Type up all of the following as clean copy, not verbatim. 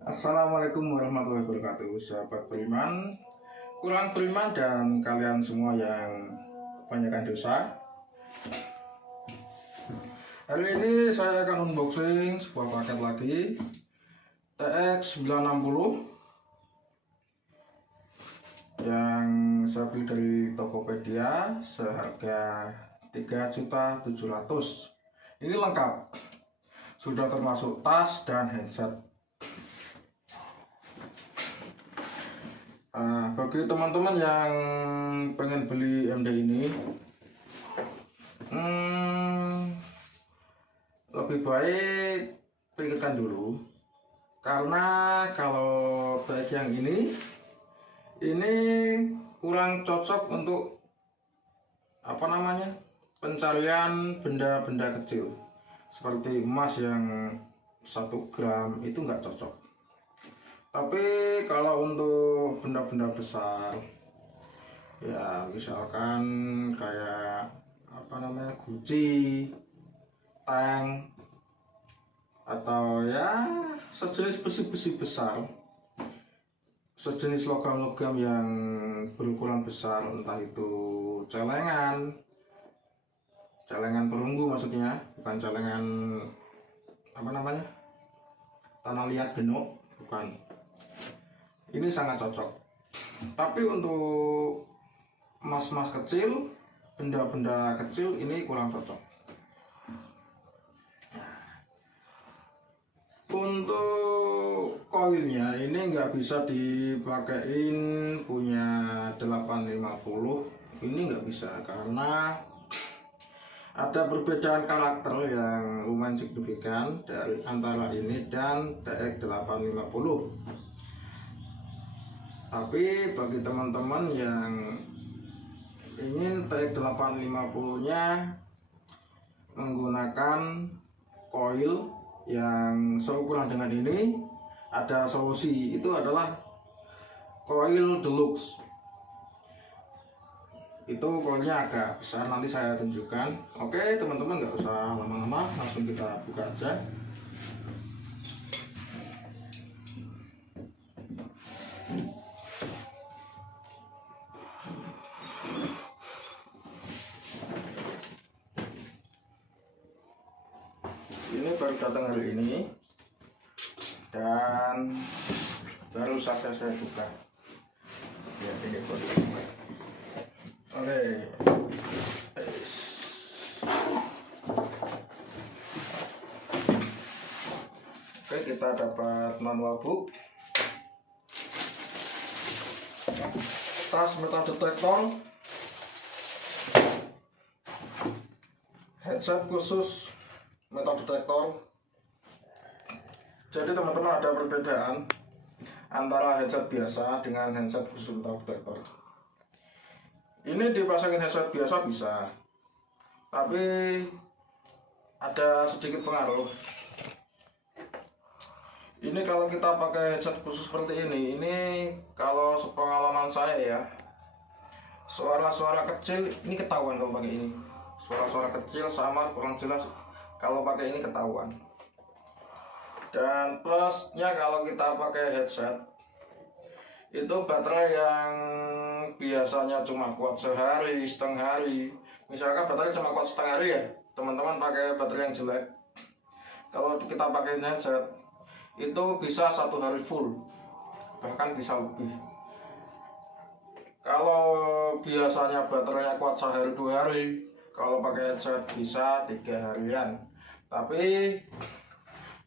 Assalamualaikum warahmatullahi wabarakatuh, sahabat beriman, kurang beriman, dan kalian semua yang kebanyakan dosa. Hari ini saya akan unboxing sebuah paket lagi, TX960 yang saya beli dari Tokopedia seharga 3.700.000. Ini lengkap, sudah termasuk tas dan headset. Bagi teman-teman yang pengen beli MD ini, lebih baik pikirkan dulu, karena kalau baik yang ini kurang cocok untuk pencarian benda-benda kecil seperti emas yang 1 gram, itu nggak cocok. Tapi kalau untuk benda-benda besar, ya misalkan kayak guci, tank, atau ya sejenis besi-besi besar, sejenis logam-logam yang berukuran besar, entah itu celengan perunggu maksudnya, bukan celengan tanah liat genuk, bukan. Ini sangat cocok. Tapi untuk emas-emas kecil, benda-benda kecil, ini kurang cocok. Untuk koilnya ini nggak bisa dipakein punya 850. Ini nggak bisa karena ada perbedaan karakter yang lumayan signifikan dari antara ini dan TX850. Tapi bagi teman-teman yang ingin TX850-nya menggunakan koil yang seukuran dengan ini, ada solusi, itu adalah koil deluxe. Itu koilnya agak besar, nanti saya tunjukkan. Oke teman-teman, nggak usah lama-lama, langsung kita buka aja. Ini baru datang hari ini dan baru saja saya buka. Ya, ini koilnya. Oke, kita dapat manual book, tas metal detektor, headset khusus metal detektor. Jadi teman-teman, ada perbedaan antara headset biasa dengan headset khusus metal detektor. Ini dipasangin headset biasa bisa, tapi ada sedikit pengaruh. Ini kalau kita pakai headset khusus seperti ini kalau sepengalaman saya ya, suara-suara kecil ini ketahuan kalau pakai ini. Suara-suara kecil, samar, kurang jelas, kalau pakai ini ketahuan. Dan plusnya kalau kita pakai headset, itu baterai yang biasanya cuma kuat sehari, setengah hari. Misalkan baterai cuma kuat setengah hari ya, teman-teman pakai baterai yang jelek. Kalau kita pakai headset, itu bisa 1 hari full, bahkan bisa lebih. Kalau biasanya baterainya kuat sehari 2 hari, kalau pakai headset bisa 3 harian. Tapi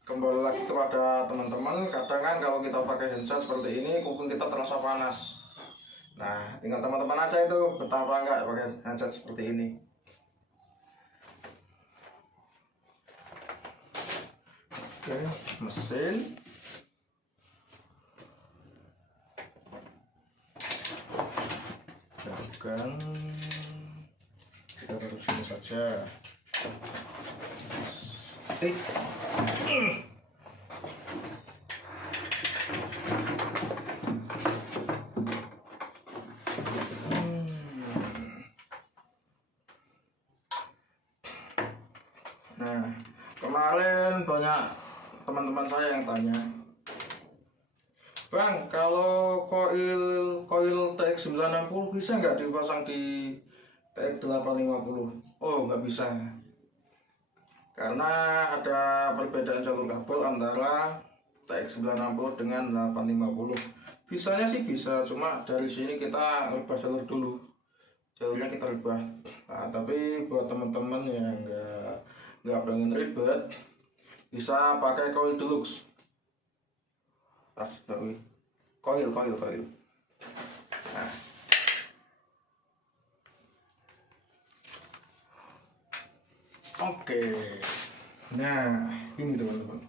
kembali lagi kepada teman-teman, kadang kan kalau kita pakai headset seperti ini, kuping kita terasa panas. Nah, tinggal teman-teman aja itu betapa enggak pakai headset seperti ini. Oke, mesin. Jangan, kita taruh sini saja. Nah, kemarin banyak teman-teman saya yang tanya, Bang, kalau koil TX 960 bisa nggak dipasang di TX 850? Oh, nggak bisa. Karena ada perbedaan jalur kabel antara TX 960 dengan 850. Bisanya sih bisa, cuma dari sini kita rubah jalur dulu. Jalurnya kita rubah. Nah, tapi buat teman-teman yang nggak pengen ribet, bisa pakai koil deluxe. Koil. Nah, oke. Nah, ini teman-teman.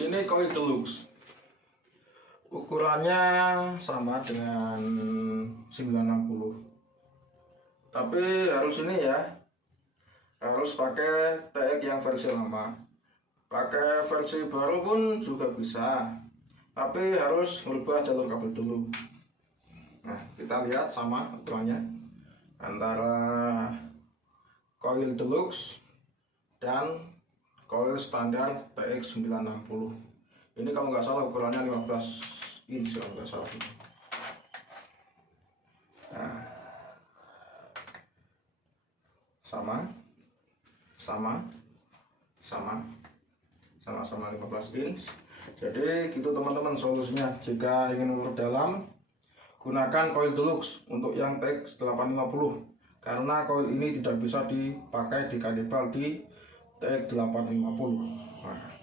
Ini koil deluxe. Ukurannya sama dengan 960. Tapi harus ini ya. Harus pakai TX yang versi lama. Pakai versi baru pun juga bisa, tapi harus merubah jalur kabel dulu. Nah, kita lihat sama ukurannya antara koil deluxe dan koil standar TX 960. Ini kalau nggak salah ukurannya 15 inch kalau nggak salah. Nah, sama-sama 15 inch. Jadi gitu teman-teman solusinya. Jika ingin memperdalam, gunakan koil deluxe untuk yang TX 850, karena koil ini tidak bisa dipakai di kadebal di TX 850. Nah.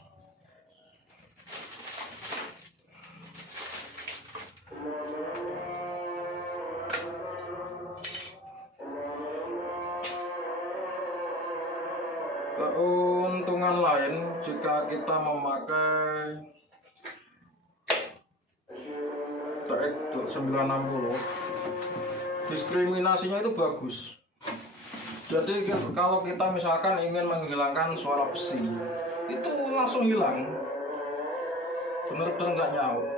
Keuntungan lain jika kita memakai TX 960, diskriminasinya itu bagus. Jadi kalau kita misalkan ingin menghilangkan suara besi, itu langsung hilang, bener-bener nggak nyaut.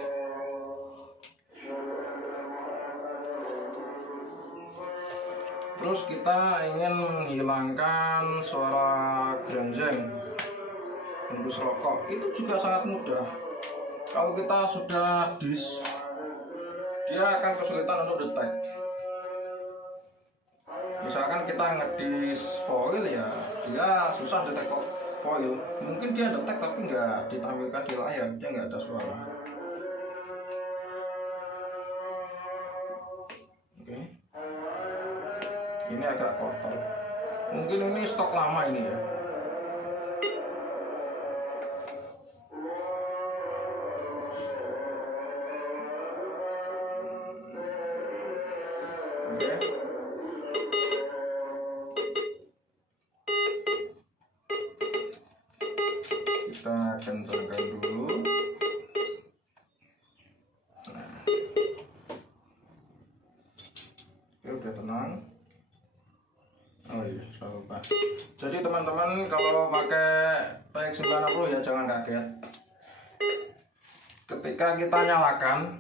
Terus kita ingin menghilangkan suara genjreng, hembus rokok, itu juga sangat mudah. Kalau kita sudah dis, dia akan kesulitan untuk detect. Misalkan kita ngedis foil ya, dia susah detect foil. Mungkin dia detect tapi nggak ditampilkan di layar, dia nggak ada suara. Oke. Ini agak kotor. Mungkin ini stok lama ini ya. Oke. Kita kencangkan dulu. Nah. Oke, udah tenang. Oh iya, saya lupa. Jadi teman-teman kalau pakai TX 960 ya jangan kaget. Ketika kita nyalakan,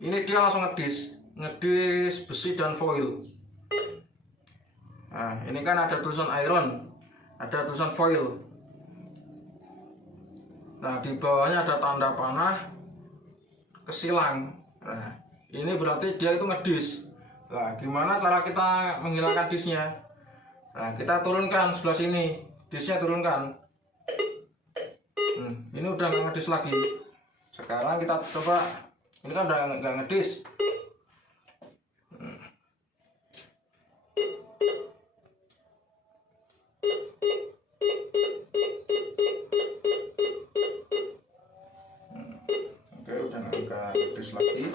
ini dia langsung ngedis besi dan foil. Nah, ini kan ada tulisan iron, ada tulisan foil. Nah, di bawahnya ada tanda panah kesilang. Nah, ini berarti dia itu ngedis. Nah, gimana cara kita menghilangkan disnya? Nah, kita turunkan sebelah sini, disnya turunkan. Ini udah nggak ngedis lagi. Sekarang kita coba, ini kan udah nggak ngedis. Oke, udah nggak ngedis lagi.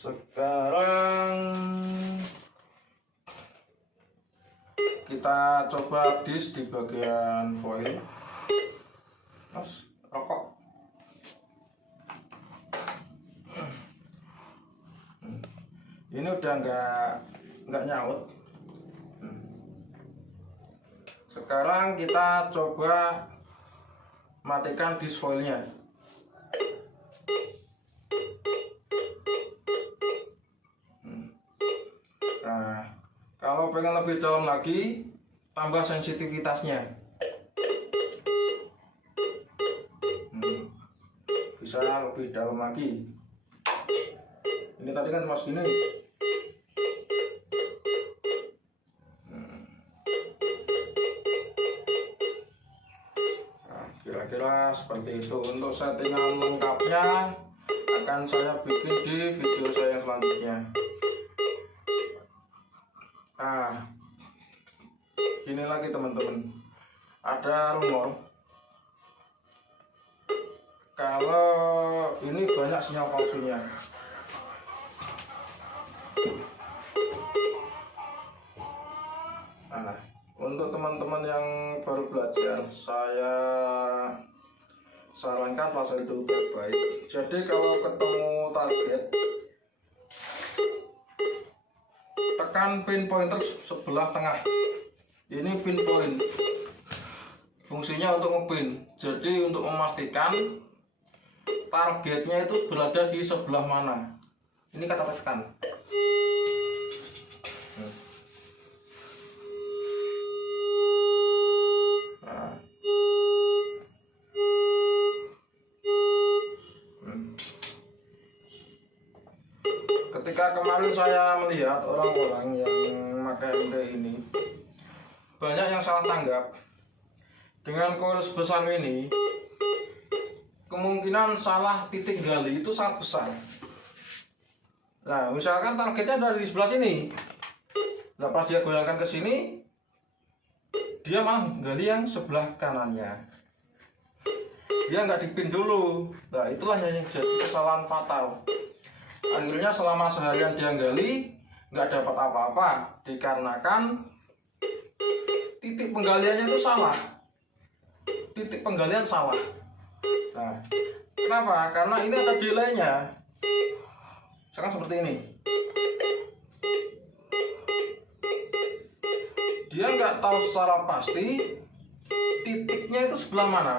Sekarang kita coba dis di bagian foil. Mas, rokok. Ini udah nggak nyaut. Sekarang kita coba matikan dis foilnya. Nah, kalau pengen lebih dalam lagi, tambah sensitivitasnya. Bisa lebih dalam lagi. Ini tadi kan cuma segini. Nah, kira-kira seperti itu. Untuk settingan lengkapnya akan saya bikin di video saya selanjutnya. Nah, gini lagi teman-teman, ada rumor kalau ini banyak sinyal palsunya. Nah, untuk teman-teman yang baru belajar, saya sarankan pasang itu baik-baik. Jadi kalau ketemu target, tekan pin pointer sebelah tengah. Ini pin point, fungsinya untuk ngepin. Jadi untuk memastikan targetnya itu berada di sebelah mana. Ini kata tekan. Nah. Ketika kemarin saya melihat orang-orang yang memakai MT ini, banyak yang salah tanggap. Dengan coil sebesar ini, kemungkinan salah titik gali itu sangat besar. Nah, misalkan targetnya dari sebelah sini, nah pas dia goyangkan ke sini, dia malah gali yang sebelah kanannya. Dia nggak dipin dulu. Nah, itulah yang jadi kesalahan fatal. Akhirnya selama seharian dia gali, nggak dapat apa-apa, dikarenakan titik penggaliannya itu salah. Titik penggalian salah. Nah, kenapa? Karena ini ada delaynya. Sekarang seperti ini. Dia nggak tahu secara pasti titiknya itu sebelah mana.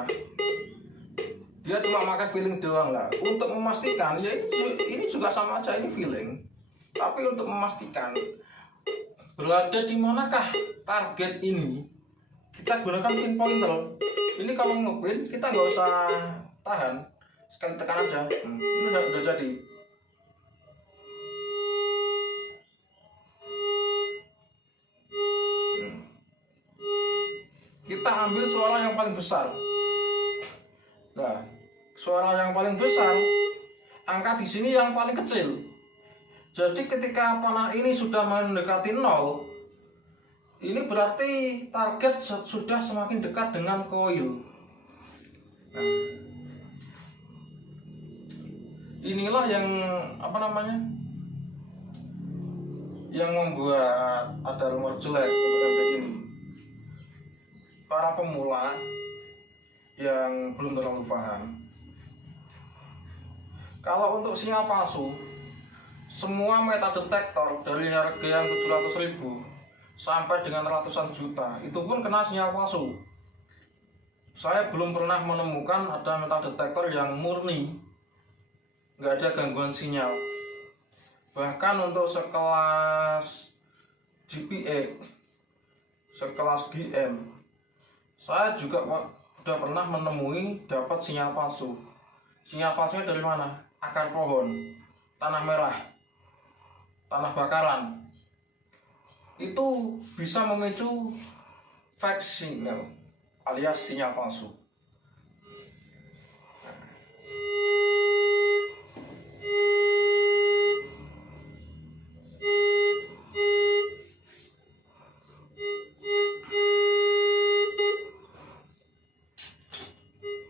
Dia cuma makan feeling doang lah. Untuk memastikan, ya ini juga sama aja, ini feeling. Tapi untuk memastikan berada di manakah target ini, kita gunakan pin pointer. Ini kalau ngepin kita nggak usah tahan, sekali tekan aja. Ini udah jadi. Kita ambil suara yang paling besar. Nah, suara yang paling besar, angka di sini yang paling kecil. Jadi ketika panah ini sudah mendekati 0, ini berarti target sudah semakin dekat dengan koil. Nah, inilah yang yang membuat ada rumor jelek untuk MT ini. Para pemula yang belum terlalu paham, kalau untuk sinyal palsu, semua metadetektor dari harga yang 700.000 sampai dengan ratusan juta itu pun kena sinyal palsu. Saya belum pernah menemukan ada metadetektor yang murni nggak ada gangguan sinyal. Bahkan untuk sekelas GPX, sekelas GM, saya juga udah pernah menemui dapat sinyal palsu. Sinyal palsunya dari mana? Akar pohon, tanah merah, tanah bakaran. Itu bisa memicu fake signal alias sinyal palsu.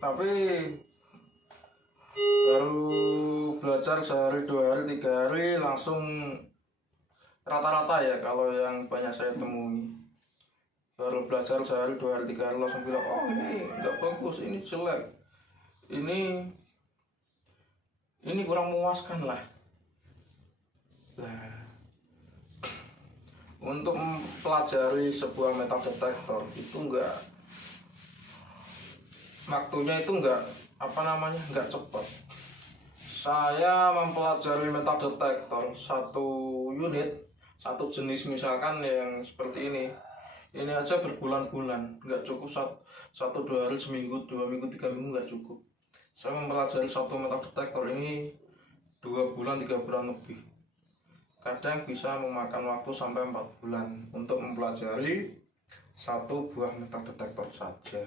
Tapi baru belajar sehari, 2 hari, 3 hari langsung rata-rata ya kalau yang banyak saya temui. Baru belajar sehari, 2 hari, 3 hari langsung bilang, oh ini nggak bagus, ini jelek, ini kurang memuaskan lah. Nah, untuk mempelajari sebuah metadetektor itu waktunya itu nggak cepat. Saya mempelajari metadetektor satu unit, satu jenis misalkan yang seperti ini, Ini aja berbulan-bulan, nggak cukup satu dua hari, seminggu, 2 minggu, 3 minggu nggak cukup. Saya mempelajari satu metal detektor ini 2 bulan, 3 bulan lebih. Kadang bisa memakan waktu sampai 4 bulan untuk mempelajari satu buah metal detektor saja.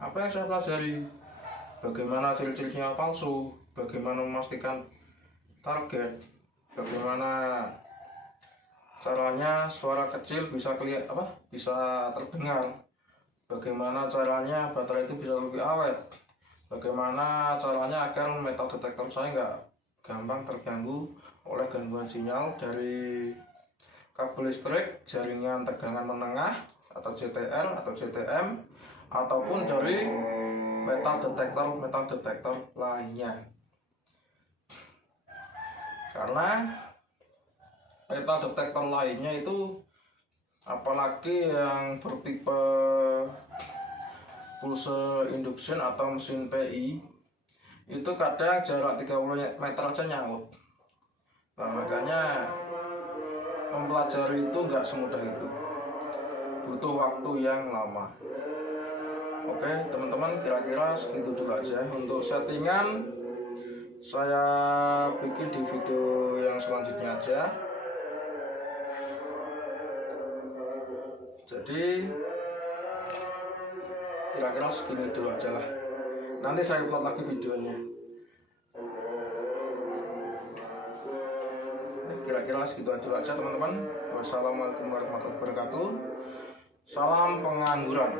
Apa yang saya pelajari? Bagaimana ciri-cirinya palsu, bagaimana memastikan target, bagaimana caranya suara kecil bisa bisa terdengar, bagaimana caranya baterai itu bisa lebih awet, bagaimana caranya agar metal detektor saya nggak gampang terganggu oleh gangguan sinyal dari kabel listrik, jaringan tegangan menengah atau JTR atau JTM, ataupun dari metal detektor lainnya. Karena metal detektor lainnya itu, apalagi yang bertipe pulse induction atau mesin PI, itu kadang jarak 30 meter aja nyaut. Nah, makanya mempelajari itu nggak semudah itu, butuh waktu yang lama. Oke teman-teman, kira-kira segitu dulu aja untuk settingan. Saya bikin di video yang selanjutnya aja. Jadi kira-kira segini dulu aja lah, nanti saya upload lagi videonya. Kira-kira segitu aja teman-teman. Wassalamualaikum warahmatullahi wabarakatuh. Salam pengangguran.